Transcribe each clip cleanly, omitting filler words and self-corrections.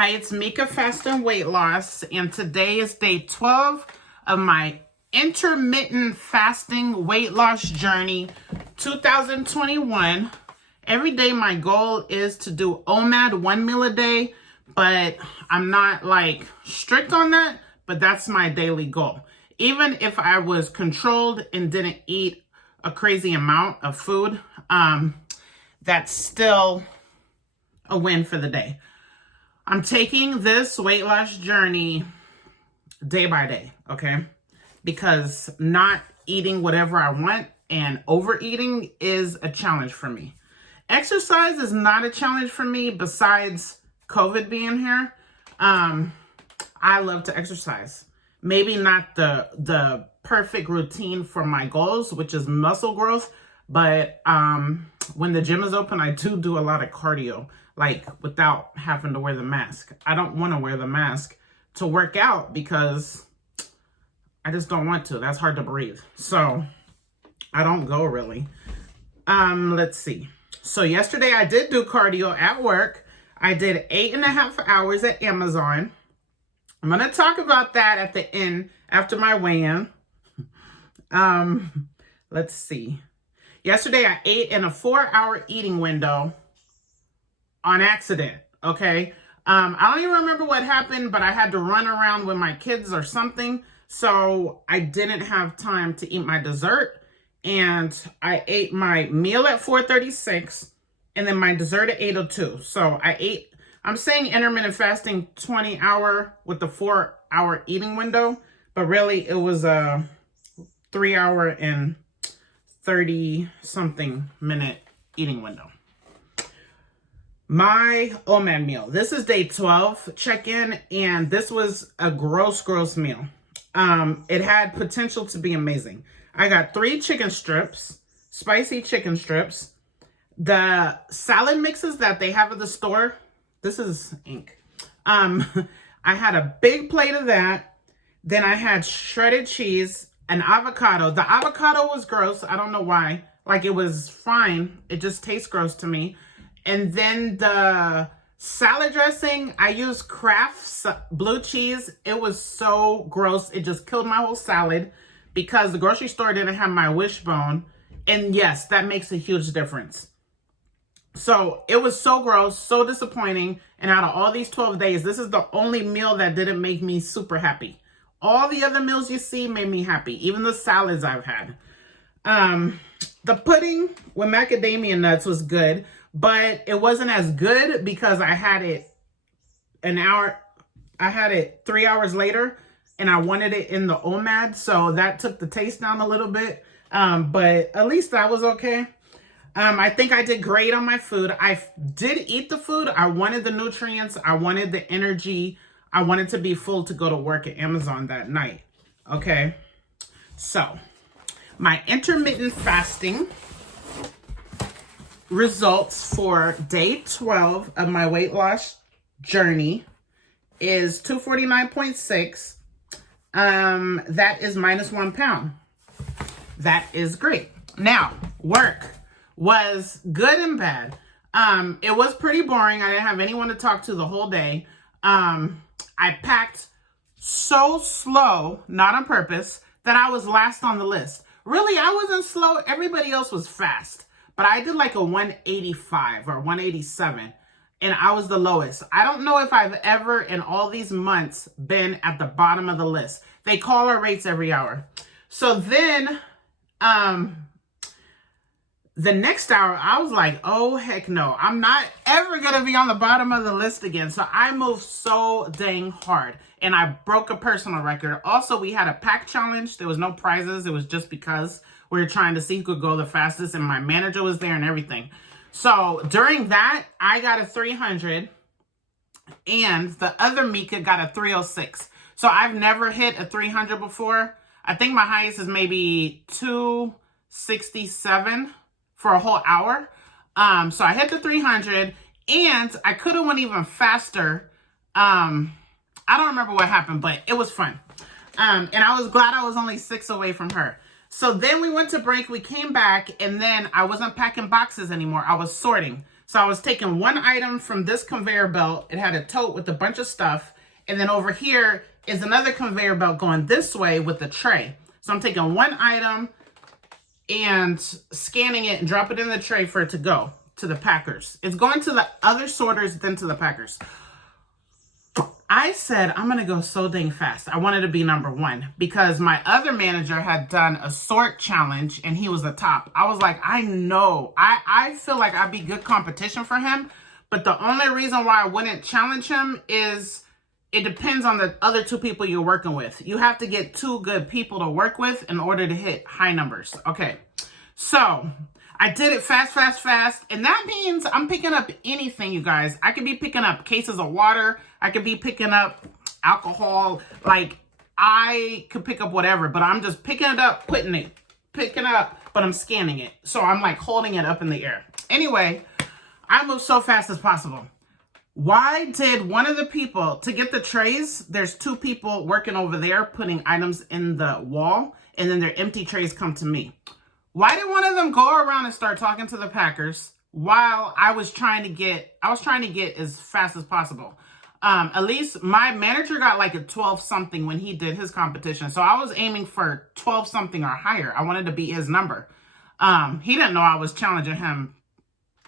Hi, it's Mieka Fasting Weight Loss, and today is day 12 of my intermittent fasting weight loss journey 2021. Every day my goal is to do omad, 1 meal a day, but I'm not like strict on that, but that's my daily goal. Even if I was controlled and didn't eat a crazy amount of food, that's still a win for the day. I'm taking this weight loss journey day by day, okay? Because not eating whatever I want and overeating is a challenge for me. Exercise is not a challenge for me besides COVID being here. I love to exercise. Maybe not the perfect routine for my goals, which is muscle growth, but when the gym is open, I do a lot of cardio, like without having to wear the mask. I don't want to wear the mask to work out because I just don't want to. That's hard to breathe. So I don't go really. Let's see. So yesterday I did do cardio at work. I did 8.5 hours at Amazon. I'm going to talk about that at the end after my weigh-in. Let's see. Yesterday I ate in a 4-hour eating window on accident, okay? I don't even remember what happened, but I had to run around with my kids or something, so I didn't have time to eat my dessert, and I ate my meal at 4:36, and then my dessert at 8:02. So I'm saying intermittent fasting 20-hour with the 4-hour eating window, but really it was a 3-hour and 30-something minute eating window. My omad meal. This is day 12 check-in, and this was a gross meal. It had potential to be amazing. I got 3 chicken strips, spicy chicken strips. The salad mixes that they have at the store, this is ink. I had a big plate of that. Then I had shredded cheese, an avocado. The avocado was gross. I don't know why. Like, it was fine. It just tastes gross to me. And then the salad dressing, I used Kraft's blue cheese. It was so gross. It just killed my whole salad because the grocery store didn't have my wishbone. And yes, that makes a huge difference. So it was so gross, so disappointing. And out of all these 12 days, this is the only meal that didn't make me super happy. All the other meals you see made me happy, even the salads I've had. The pudding with macadamia nuts was good, but it wasn't as good because I had it 3 hours later, and I wanted it in the omad, so that took the taste down a little bit. But at least that was okay. I think I did great on my food. I did eat the food. I wanted the nutrients. I wanted the energy. I wanted to be full to go to work at Amazon that night. Okay. So my intermittent fasting results for day 12 of my weight loss journey is 249.6. That is minus 1 pound. That is great. Now, work was good and bad. It was pretty boring. I didn't have anyone to talk to the whole day. I packed so slow, not on purpose, that I was last on the list. Really, I wasn't slow. Everybody else was fast. But I did like a 185 or 187, and I was the lowest. I don't know if I've ever in all these months been at the bottom of the list. They call our rates every hour. So then, the next hour, I was like, oh, heck no. I'm not ever going to be on the bottom of the list again. So I moved so dang hard, and I broke a personal record. Also, we had a pack challenge. There was no prizes. It was just because we were trying to see who could go the fastest, and my manager was there and everything. So during that, I got a 300, and the other Mieka got a 306. So I've never hit a 300 before. I think my highest is maybe 267 for a whole hour. So I hit the 300, and I could have went even faster. I don't remember what happened, but it was fun. And I was glad I was only 6 away from her. So then we went to break, we came back, and then I wasn't packing boxes anymore. I was sorting. So I was taking one item from this conveyor belt. It had a tote with a bunch of stuff. And then over here is another conveyor belt going this way with the tray. So I'm taking one item and scanning it and drop it in the tray for it to go to the packers. It's going to the other sorters, then to the packers. I said, I'm going to go so dang fast. I wanted to be number one because my other manager had done a sort challenge and he was the top. I was like, I know. I feel like I'd be good competition for him. But the only reason why I wouldn't challenge him is it depends on the other two people you're working with. You have to get two good people to work with in order to hit high numbers. Okay, so I did it fast, fast, fast. And that means I'm picking up anything, you guys. I could be picking up cases of water. I could be picking up alcohol. Like, I could pick up whatever, but I'm just picking it up, putting it, picking it up, but I'm scanning it. So I'm like holding it up in the air. Anyway, I move so fast as possible. Why did one of the people, to get the trays, there's two people working over there putting items in the wall, and then their empty trays come to me. Why did one of them go around and start talking to the packers while I was trying to get as fast as possible? At least my manager got like a 12 something when he did his competition. So I was aiming for 12 something or higher. I wanted to beat his number. He didn't know I was challenging him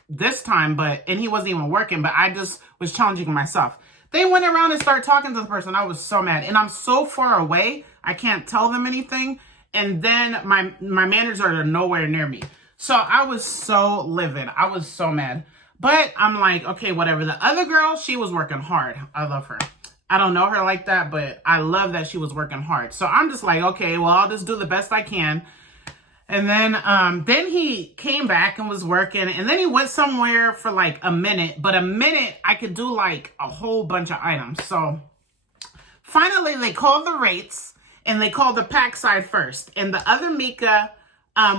this time, and he wasn't even working, but I just was challenging myself. They went around and started talking to the person. I was so mad. And I'm so far away, I can't tell them anything. And then my managers are nowhere near me. So I was so livid. I was so mad. But I'm like, okay, whatever. The other girl, she was working hard. I love her. I don't know her like that, but I love that she was working hard. So I'm just like, okay, well, I'll just do the best I can. And then he came back and was working, and then he went somewhere for like a minute, but a minute I could do like a whole bunch of items. So finally they called the rates and they called the pack side first. And the other Mieka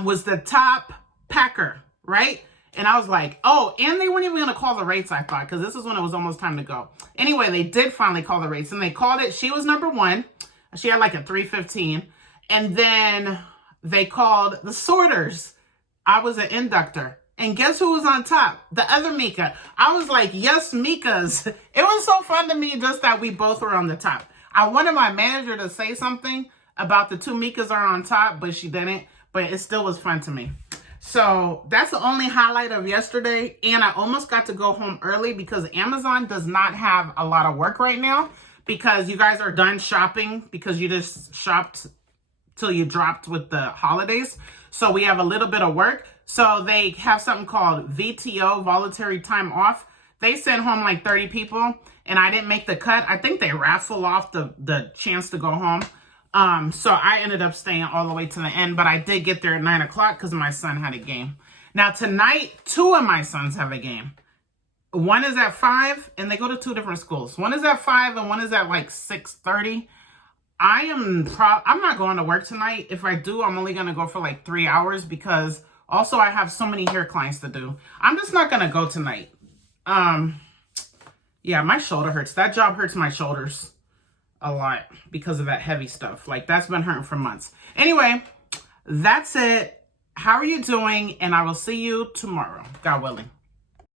was the top packer, right? And I was like, oh, and they weren't even going to call the rates, I thought, because this is when it was almost time to go. Anyway, they did finally call the rates, and they called it. She was number one. She had like a 315. And then they called the sorters. I was an inductor. And guess who was on top? The other Mieka. I was like, yes, Mieka's. It was so fun to me just that we both were on the top. I wanted my manager to say something about the two Mieka's are on top, but she didn't. But it still was fun to me. So that's the only highlight of yesterday. And I almost got to go home early because Amazon does not have a lot of work right now because you guys are done shopping because you just shopped till you dropped with the holidays. So we have a little bit of work. So they have something called VTO, voluntary time off. They sent home like 30 people and I didn't make the cut. I think they raffle off the chance to go home. So I ended up staying all the way to the end, but I did get there at 9 o'clock because my son had a game. Now tonight, two of my sons have a game. One is at 5 and they go to two different schools. One is at 5 and one is at like 6:30. I'm not going to work tonight. If I do, I'm only going to go for like 3 hours because also I have so many hair clients to do. I'm just not going to go tonight. Yeah, my shoulder hurts. That job hurts my shoulders a lot because of that heavy stuff. Like that's been hurting for months. Anyway, that's it. How are you doing? And I will see you tomorrow, God willing.